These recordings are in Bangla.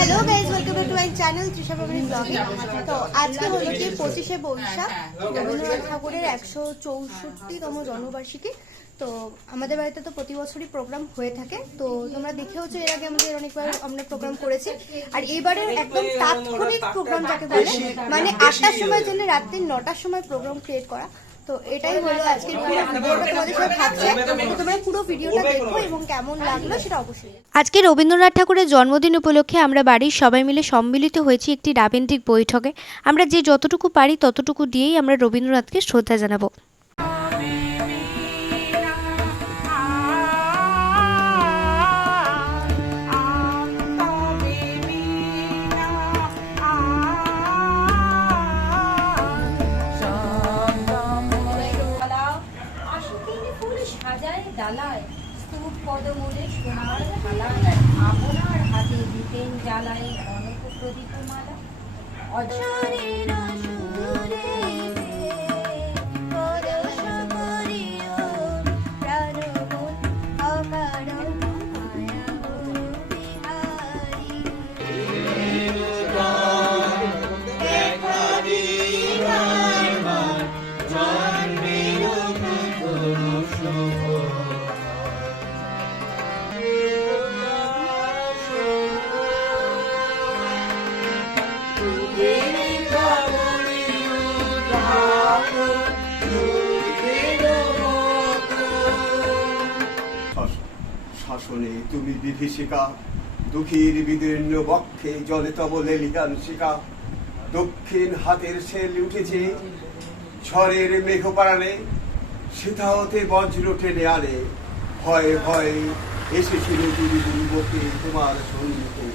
Hello guys welcome to my channel Trisha ব্লগে তো আজকে হলো কি পঁচিশে বৈশাখ, রবীন্দ্রনাথ ঠাকুরের একশো চৌষট্টিতম জন্মবার্ষিকী। তো আমাদের বাড়িতে তো প্রতি বছরই প্রোগ্রাম হয়ে থাকে। তো তোমরা দেখেওছো এর আগে আমাদের অনেকবার আমরা প্রোগ্রাম করেছি। আর এবারে একদম তাৎক্ষণিক প্রোগ্রাম যাকে বলে মানে আটটার সময় জন্য রাত্রি নটার সময় প্রোগ্রাম ক্রিয়েট করা। তো এটাই হলো আজকের তোমাদের সাথে থাকছে। তো তোমরা পুরো ভিডিওটা দেখো এবং কেমন লাগল সেটা অবশ্যই আজকে রবীন্দ্রনাথ ঠাকুরের জন্মদিন উপলক্ষে আমরা বাড়ির সবাই মিলে সম্মিলিত হয়েছি একটি রাবেন্দ্রিক বৈঠকে। আমরা যে যতটুকু পারি ততটুকু দিয়েই আমরা রবীন্দ্রনাথকে শ্রদ্ধা জানাব। দিতেন জ্বালায় অনেক প্রদীপ মালা অজরের শাসনে তুমি বিভীষিকা, দুঃখীর বিদীর্ণ বক্ষে জলে তব লেলিহান শিকা দক্ষিণ হাতের সেল উঠেছে ঝড়ের মেঘ পাড়ানে সীতাহতে বজ্র টেনে আনে। ভয়ে ভয়ে এসেছিল তুমি দুর্বকে তোমার সন্মুখে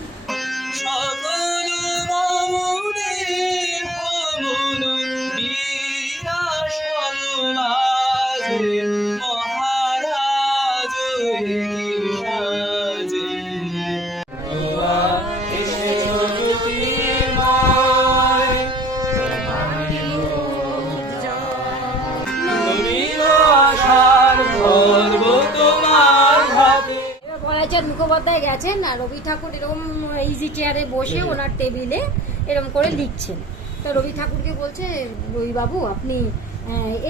বলাচাঁদ মুখোপাধ্যায় গেছেন আর রবি ঠাকুর এরকম ইজি চেয়ারে বসে ওনার টেবিলে এরকম করে লিখছেন। তো রবি ঠাকুরকে বলছে রবি বাবু আপনি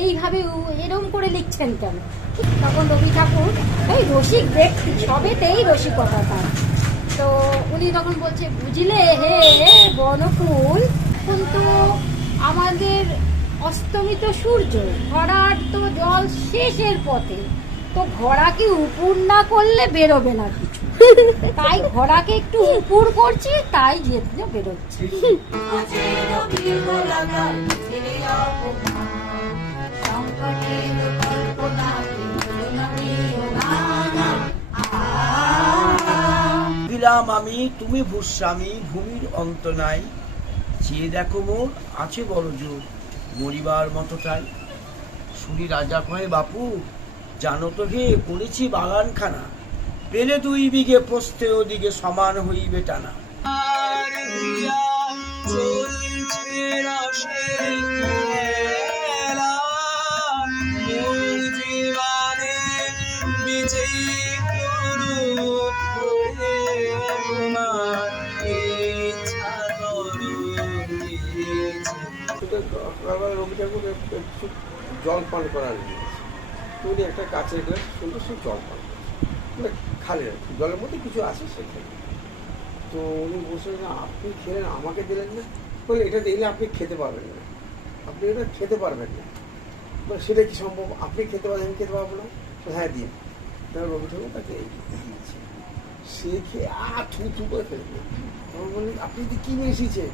এইভাবে এরকম করে লিখছেন কেন? তখন রবি ঠাকুর এই রসিক ব্যক্তি সবেতেই রসিকতা তার। তো উনি তখন বলছে বুঝলে হে বনকুল কিন্তু আমাদের অস্তমিত সূর্য ভরার তো জল শেষের পথে। তো ঘোড়াকে উপুর না করলে বেরোবে না কিছু। তাই ঘোড়াকে একটু উপুর করছি, তাই যেতে বেরোচ্ছে। দিলাম আমি, তুমি ভূস্বামী, ভূমির অন্ত নাই। চেয়ে দেখো মোর, আছে বড় জোর, মরিবার মতো তাই। শুনি রাজা কহে, বাপু জানো তো হে করেছি বাগানখানা। পেলে দুই বিঘে পোস্তে ওদিকে সমান হইবে টানা। জল পান করার জিনিস তো উনি একটা কাচের গ্লাস সুন্দর সে জল পান। মানে খালি আর কি, জলের মধ্যে কিছু আছে সেখানে। তো উনি না আপনি খেলেন আমাকে দিলেন না। বলে এটা দিলে আপনি খেতে পারবেন না। আপনি এটা খেতে পারবেন না। বলে সেটা কি সম্ভব? আপনি খেতে পারবেন আমি খেতে পারব না? হ্যাঁ দিন। তাহলে রবি ঠাকুর তাকে দিয়েছে। সে খেয়ে আর থু থু করে ফেলবে তখন বললেন আপনি কি কি মিশিয়েছে?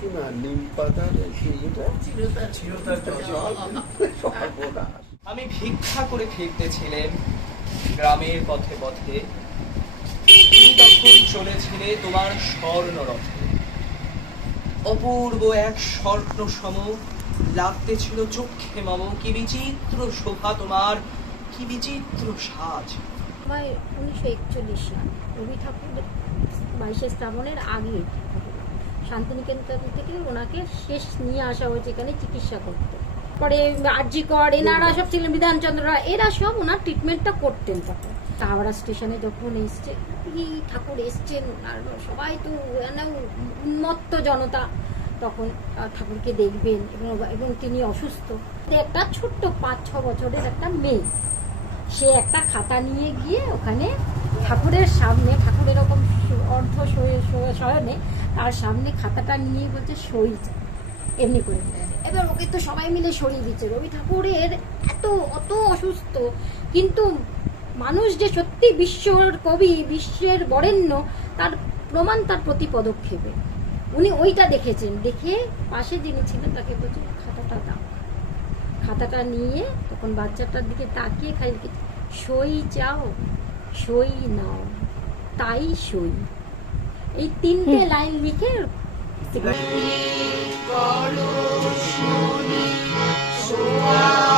শোনা নিম এটা? চিরতার চিরতার জল। সর্বনাশ। আমি ভিক্ষা করে ফিরতেছিলেন গ্রামের পথে পথে। তুমি তখন চলেছিলে তোমার স্বর্ণ রথে অপূর্ব এক স্বর্ণ সম লাগতেছিল চোখে মম, কি বিচিত্র শোভা তোমার, কি বিচিত্র সাজ। উনিশশো একচল্লিশ সাল, রবি ঠাকুর বাইশে শ্রাবণের আগে শান্তিনিকেতন থেকে ওনাকে শেষ নিয়ে আসা হয়েছে, এখানে চিকিৎসা করতে। পরে আরজি কর, এনারা সব ছিলেন বিধানচন্দ্ররা, এরা সব ওনার ট্রিটমেন্টটা করতেন তখন। হাওড়া স্টেশনে যখন এসছে কি ঠাকুর এসছেন, আর সবাই তো মানে উন্মত্ত জনতা। তখন ঠাকুরকে দেখবেন এবং এবং তিনি অসুস্থ। একটা ছোট্ট পাঁচ, ছ বছরের একটা মেয়ে। সে একটা খাতা নিয়ে গিয়ে ওখানে ঠাকুরের সামনে, ঠাকুর এরকম অর্ধ শোয়ে- শোয়ে- শয়নে, তার সামনে খাতাটা নিয়ে বলছে সই এমনি করে। এবার ওকে তো সবাই মিলে সরিয়ে দিচ্ছে। রবি ঠাকুরের এত অত অসুস্থ কিন্তু মানুষ যে সত্যি বিশ্বর কবি বিশ্বের বরেণ্য তার প্রমাণ তার প্রতি পদক্ষেপে। উনি ওইটা দেখেছেন। দেখে পাশে যিনি ছিলেন তাকে বলছে খাতাটা দাও। খাতাটা নিয়ে তখন বাচ্চাটার দিকে তাকিয়ে খাই সই চাও সই নাও। তাই সই। এই তিনটে লাইন লিখে সোয়া